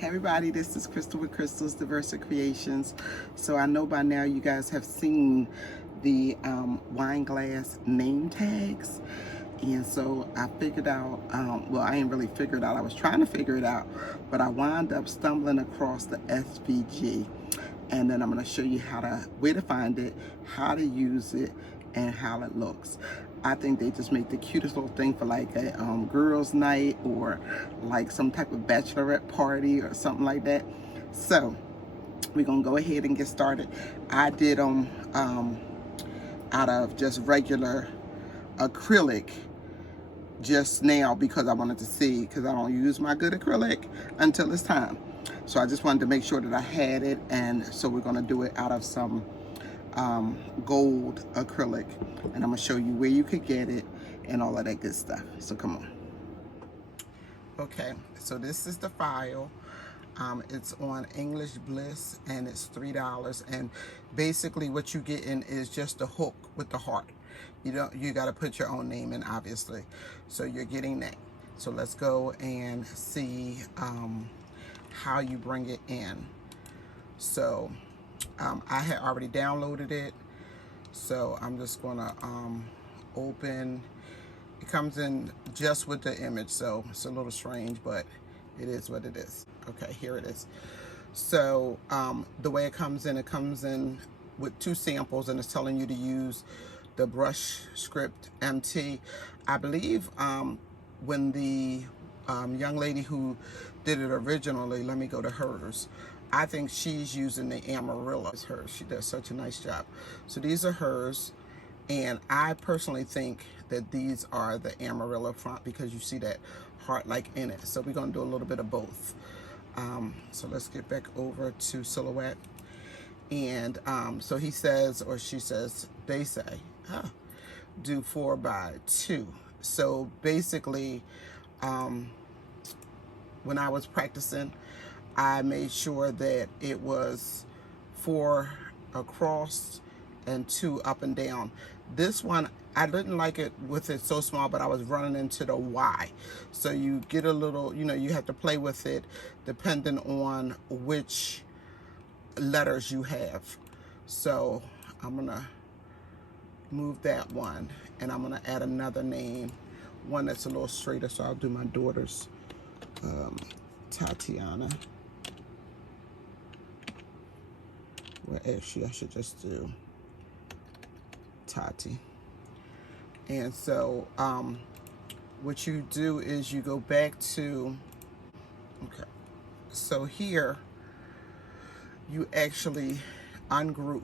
Hey everybody, this is Crystal with Crystal's Diverse Creations. So I know by now you guys have seen the wine glass name tags. And so I figured out, well, I ain't really figured out, I was trying to figure it out, but I wound up stumbling across the SVG. And then I'm going to show you where to find it, how to use it, and how it looks. I think they just make the cutest little thing for like a girls' night or like some type of bachelorette party or something like that. So we're gonna go ahead and get started. I did them out of just regular acrylic just now because I wanted to see, because I don't use my good acrylic until it's time. So I just wanted to make sure that I had it, and so we're gonna do it out of some gold acrylic, and I'm gonna show you where you could get it and all of that good stuff. So come on. Okay, so this is the file. It's on English Bliss and it's $3, and basically what you get in is just a hook with the heart. You got to put your own name in, obviously, so you're getting that. So let's go and see how you bring it in. So I had already downloaded it, so I'm just gonna open. It comes in just with the image, so it's a little strange, but it is what it is. Okay, here it is. So the way it comes in with 2 samples, and it's telling you to use the brush script MT. I believe when the young lady who did it originally, let me go to hers, I think she's using the Amarillo. It's hers. She does such a nice job. So these are hers, and I personally think that these are the Amarillo font because you see that heart like in it. So we're gonna do a little bit of both. So let's get back over to Silhouette. And so he says, or she says, they say, do 4x2. So basically, when I was practicing, I made sure that it was 4 across and 2 up and down. This one, I didn't like it with it so small, but I was running into the Y. So you get a little, you have to play with it depending on which letters you have. So I'm gonna move that one, and I'm gonna add another name, one that's a little straighter. So I'll do my daughter's, Tatiana. Well, actually, I should just do Tati. And so what you do is you go back to, okay, so here you actually ungroup,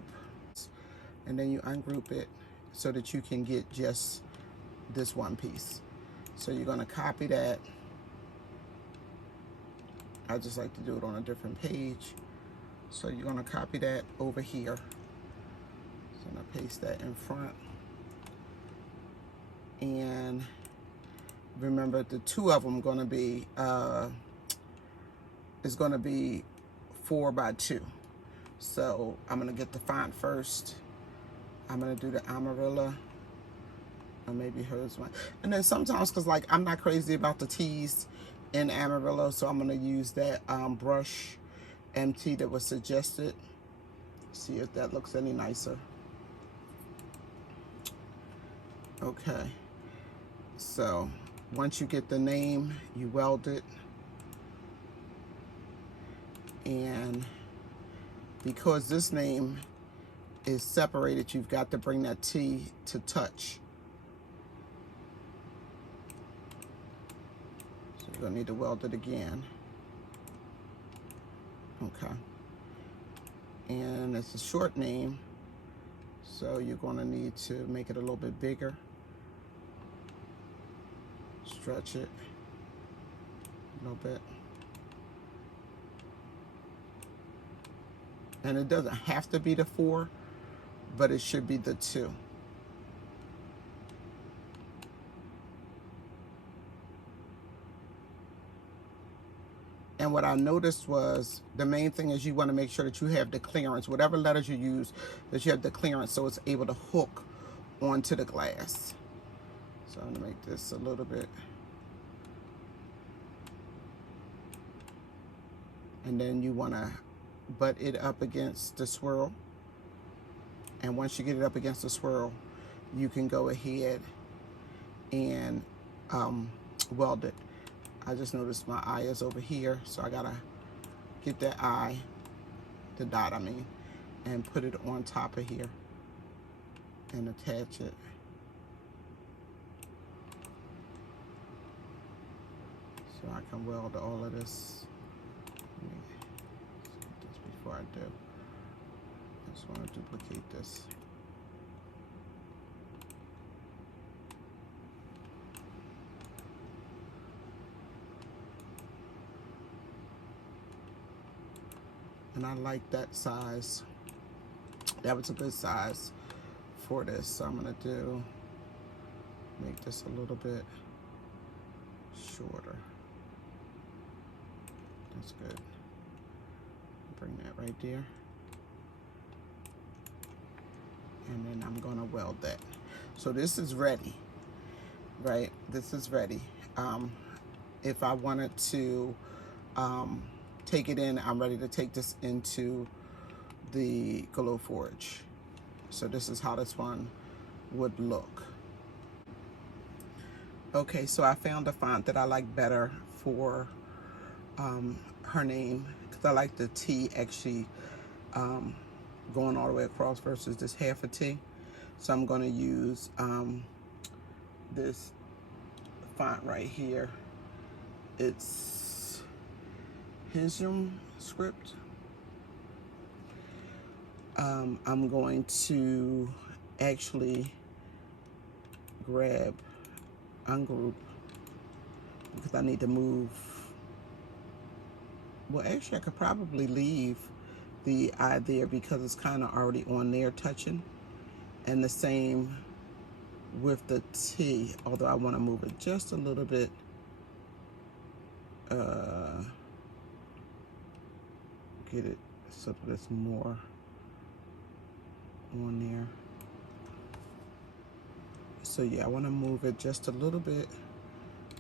and then you ungroup it so that you can get just this one piece. So you're going to copy that. I just like to do it on a different page. So you're going to copy that over here. So I'm going to paste that in front. And remember, the 2 of them going to be is going to be 4x2. So I'm going to get the font first. I'm going to do the Amarillo, or maybe hers one. And then sometimes, because like I'm not crazy about the T's in Amarillo, so I'm going to use that brush MT that was suggested. See if that looks any nicer. Okay. So once you get the name, you weld it. And because this name is separated, you've got to bring that T to touch. So you're gonna need to weld it again. Okay. And it's a short name, so you're gonna need to make it a little bit bigger. Stretch it a little bit. And it doesn't have to be the 4, but it should be the 2. And what I noticed was the main thing is you want to make sure that you have the clearance, whatever letters you use, that you have the clearance so it's able to hook onto the glass. So I'm going to make this a little bit and then you want to butt it up against the swirl. And once you get it up against the swirl, you can go ahead and weld it. I just noticed my eye is over here, so I gotta get that eye, the dot I mean, and put it on top of here and attach it. So I can weld all of this. Let me get this before I do. I just want to duplicate this. And I like that size. That was a good size for this. So I'm gonna make this a little bit shorter. That's good. Bring that right there. And then I'm gonna weld that. So this is ready, right? This is ready. If I wanted to take it in, I'm ready to take this into the GlowForge. So this is how this one would look. Okay, so I found a font that I like better for her name, because I like the T actually going all the way across versus this half a T. So I'm going to use this font right here. It's Hisium script. I'm going to actually ungroup, because I need to move. Well, actually I could probably leave the eye there because it's kind of already on there touching, and the same with the T, although I want to move it just a little bit get it so that it's more on there. So yeah, I want to move it just a little bit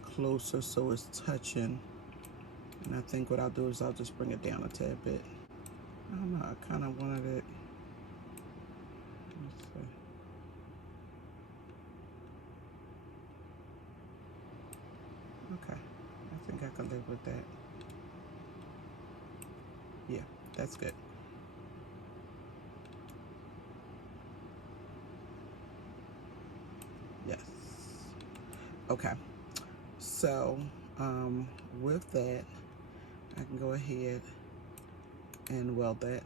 closer so it's touching. And I think what I'll do is I'll just bring it down a tad bit. I don't know, I kind of wanted it. Let's see. Okay, I think I can live with that. Yeah, that's good. Yes. Okay. So with that, I can go ahead and weld that.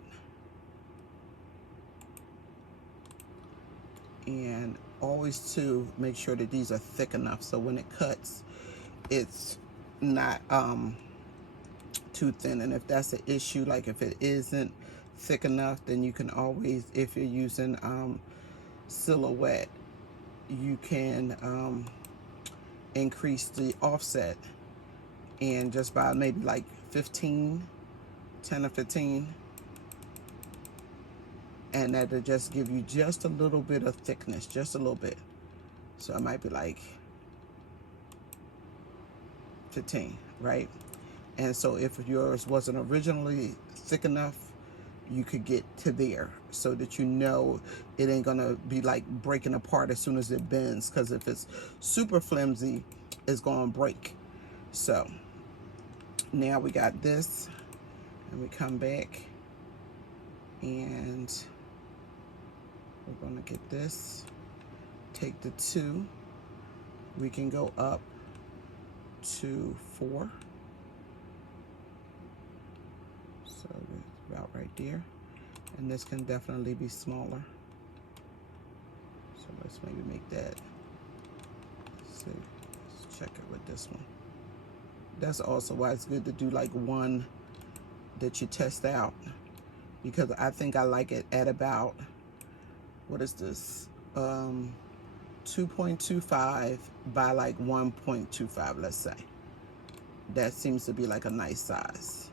And always to make sure that these are thick enough so when it cuts, it's not too thin. And if that's an issue, like if it isn't thick enough, then you can always, if you're using silhouette, you can increase the offset, and just by maybe like 10 or 15, and that'll just give you just a little bit of thickness, just a little bit. So it might be like 15, right? And so if yours wasn't originally thick enough, you could get to there so that you know it ain't gonna be like breaking apart as soon as it bends, because if it's super flimsy, it's gonna break. So now we got this, and we come back and we're gonna get this, take the 2, we can go up to 4. So it's about right there. And this can definitely be smaller. So let's maybe make that, let's see, let's check it with this one. That's also why it's good to do like one that you test out, because I think I like it at about, what is this, 2.25 by like 1.25, let's say. That seems to be like a nice size.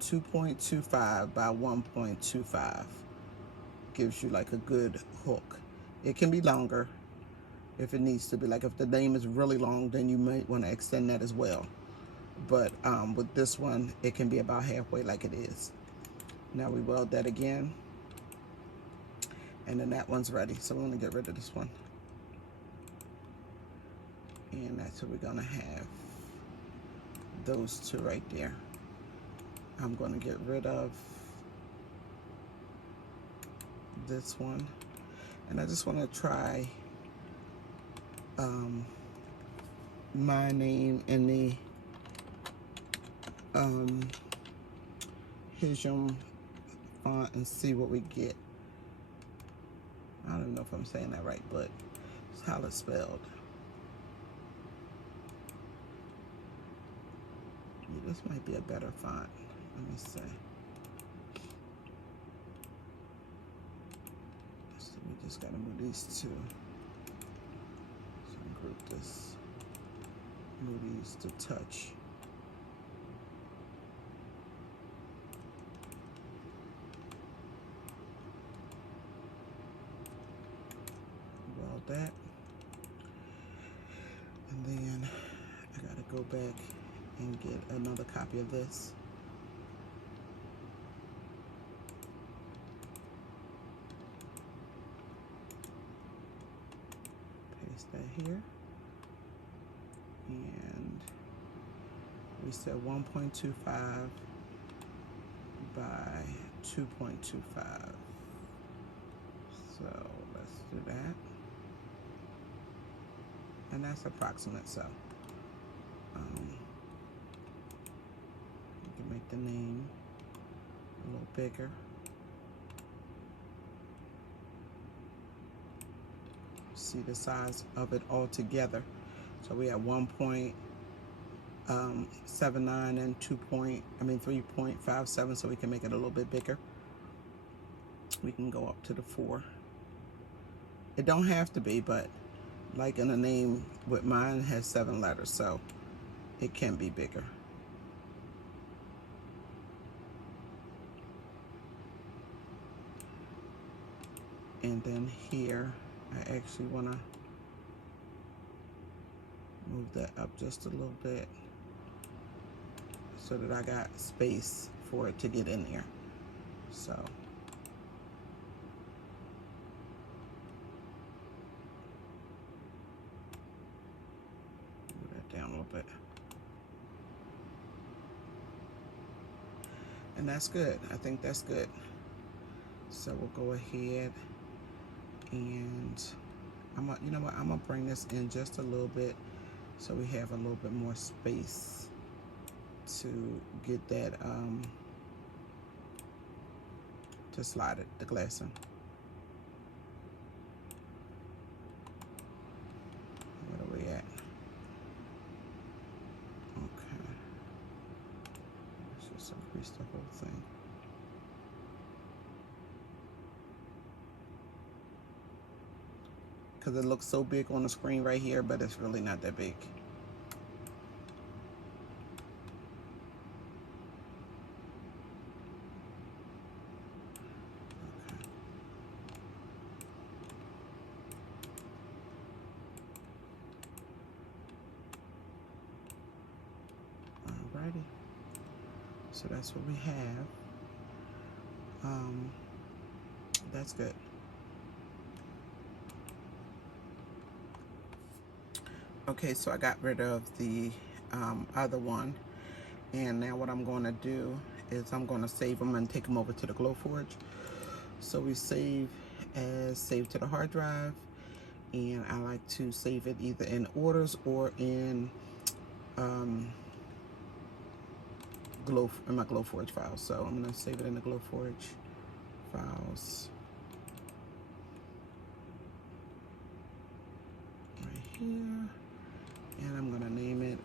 2.25 by 1.25 gives you like a good hook. It can be longer if it needs to be. Like if the name is really long, then you might want to extend that as well. but with this one, it can be about halfway like it is. Now we weld that again, and then that one's ready. So we're gonna get rid of this one. And that's what we're gonna have, those two right there. I'm gonna get rid of this one, and I just wanna try my name in the Hijum font and see what we get. I don't know if I'm saying that right, but it's how it's spelled. Yeah, this might be a better font. Let me see. So we just gotta move these two. So group this. Move these to touch. Weld that. And then I gotta go back and get another copy of this. Paste that here. And we said 1.25 by 2.25. So let's do that. And that's approximate, so you can make the name a little bigger. See the size of it all together. So we have 1.79 and 3.57, so we can make it a little bit bigger. We can go up to the 4. It don't have to be, but like in the name with mine has 7 letters, so it can be bigger. And then here, I actually want to move that up just a little bit so that I got space for it to get in there. So move that down a little bit. And that's good. I think that's good. So we'll go ahead and you know what? I'm gonna bring this in just a little bit so we have a little bit more space to get that to slide it, the glass in. Where are we at? Okay. Let's just increase the whole thing. Because it looks so big on the screen right here, but it's really not that big. Alrighty. So that's what we have. That's good. Okay, so I got rid of the other one, and now what I'm going to do is I'm going to save them and take them over to the GlowForge. So we save as save to the hard drive, and I like to save it either in orders or in my GlowForge files. So I'm going to save it in the GlowForge files right here. And I'm gonna name it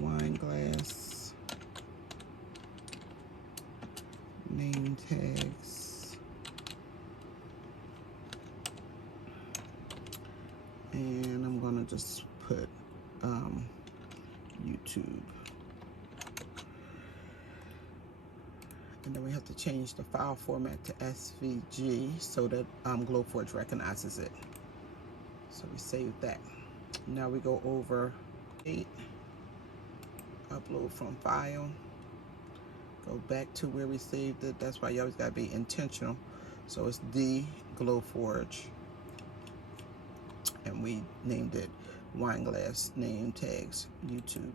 wine glass name tags, and I'm gonna just put YouTube. And then we have to change the file format to SVG so that GlowForge recognizes it. So we save that. Now we go over 8 Upload from file. Go back to where we saved it. That's why you always gotta be intentional. So it's the GlowForge, and we named it Wine Glass Name Tags YouTube.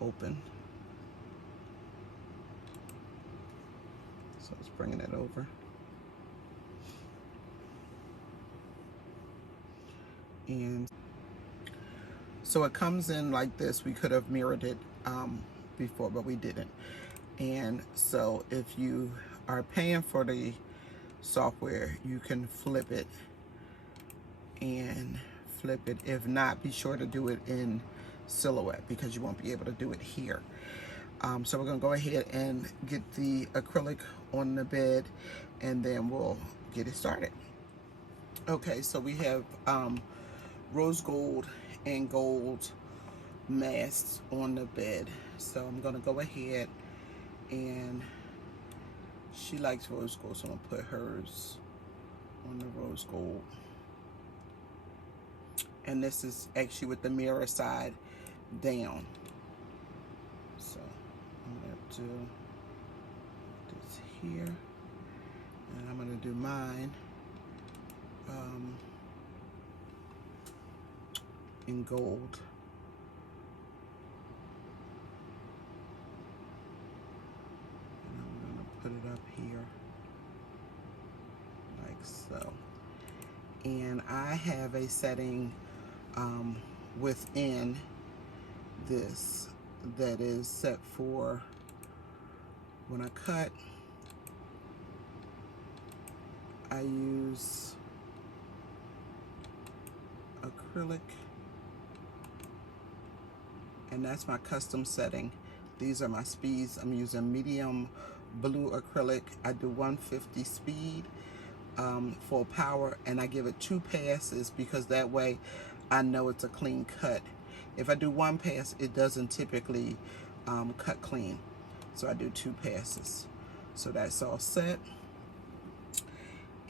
Open. So it's bringing it over. And so it comes in like this. We could have mirrored it before, but we didn't. And so if you are paying for the software, you can flip it and flip it. If not, be sure to do it in Silhouette because you won't be able to do it here. So we're gonna go ahead and get the acrylic on the bed, and then we'll get it started. Okay, so we have rose gold and gold masks on the bed. So I'm gonna go ahead, and she likes rose gold, so I'm gonna put hers on the rose gold. And this is actually with the mirror side down. So I'm gonna do this here, and I'm gonna do mine in gold. And I'm gonna put it up here like so. And I have a setting within this that is set for when I cut. I use acrylic, and that's my custom setting. These are my speeds. I'm using medium blue acrylic. I do 150 speed, full power, and I give it 2 passes because that way I know it's a clean cut. If I do 1 pass, it doesn't typically cut clean. So I do 2 passes. So that's all set.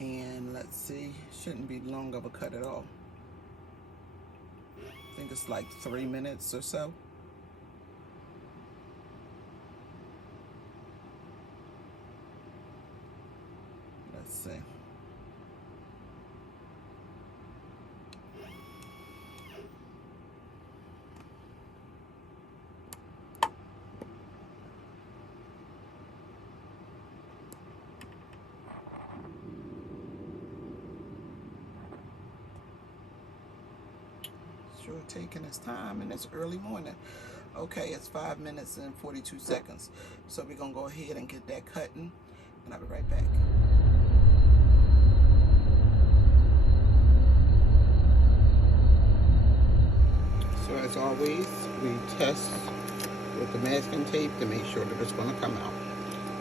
And let's see, shouldn't be long of a cut at all. I think it's like 3 minutes or so. Let's see. Sure taking its time, and it's early morning. Okay, it's 5 minutes and 42 seconds. So we're gonna go ahead and get that cutting, and I'll be right back. So as always, we test with the masking tape to make sure that it's gonna come out.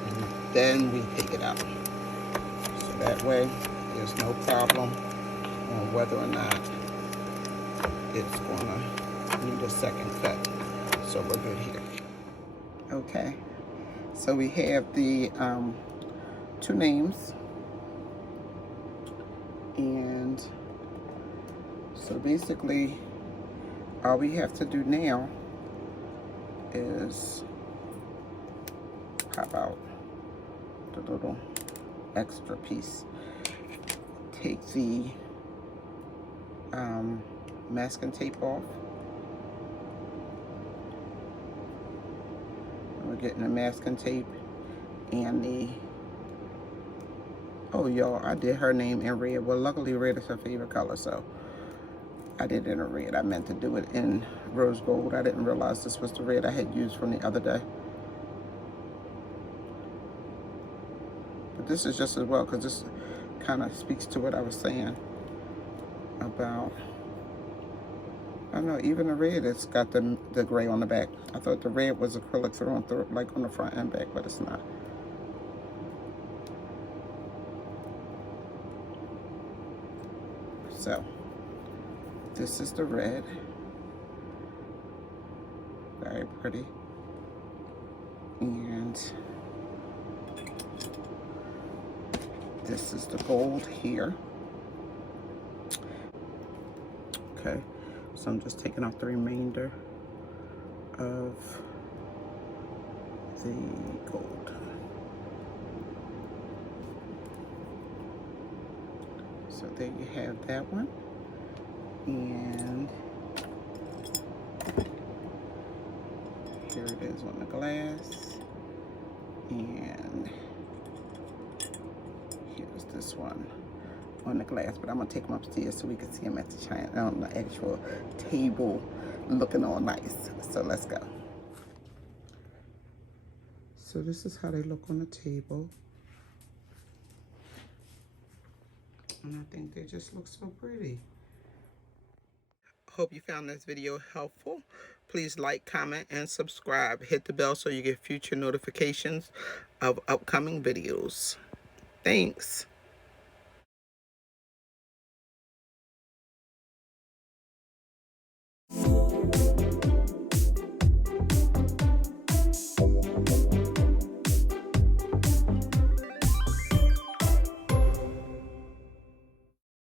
And then we take it out. So that way, there's no problem on whether or not it's gonna need a second cut. So we're good here. Okay, so we have the 2 names, and so basically all we have to do now is pop out the little extra piece, take the masking tape off. We're getting the masking tape and the, oh y'all, I did her name in red. Well, luckily red is her favorite color, so I did it in red. I meant to do it in rose gold. I didn't realize this was the red I had used from the other day. But this is just as well, because this kind of speaks to what I was saying about, I don't know, even the red, it's got the gray on the back. I thought the red was acrylic through, like on the front and back, but it's not. So, this is the red. Very pretty. And this is the gold here. Okay, so I'm just taking off the remainder of the gold. So there you have that one. And here it is on the glass. And here's this one on the glass, but I'm gonna take them upstairs so we can see them at the China, on the actual table, looking all nice. So let's go. So this is how they look on the table. And I think they just look so pretty. Hope you found this video helpful. Please like, comment, and subscribe. Hit the bell so you get future notifications of upcoming videos. Thanks.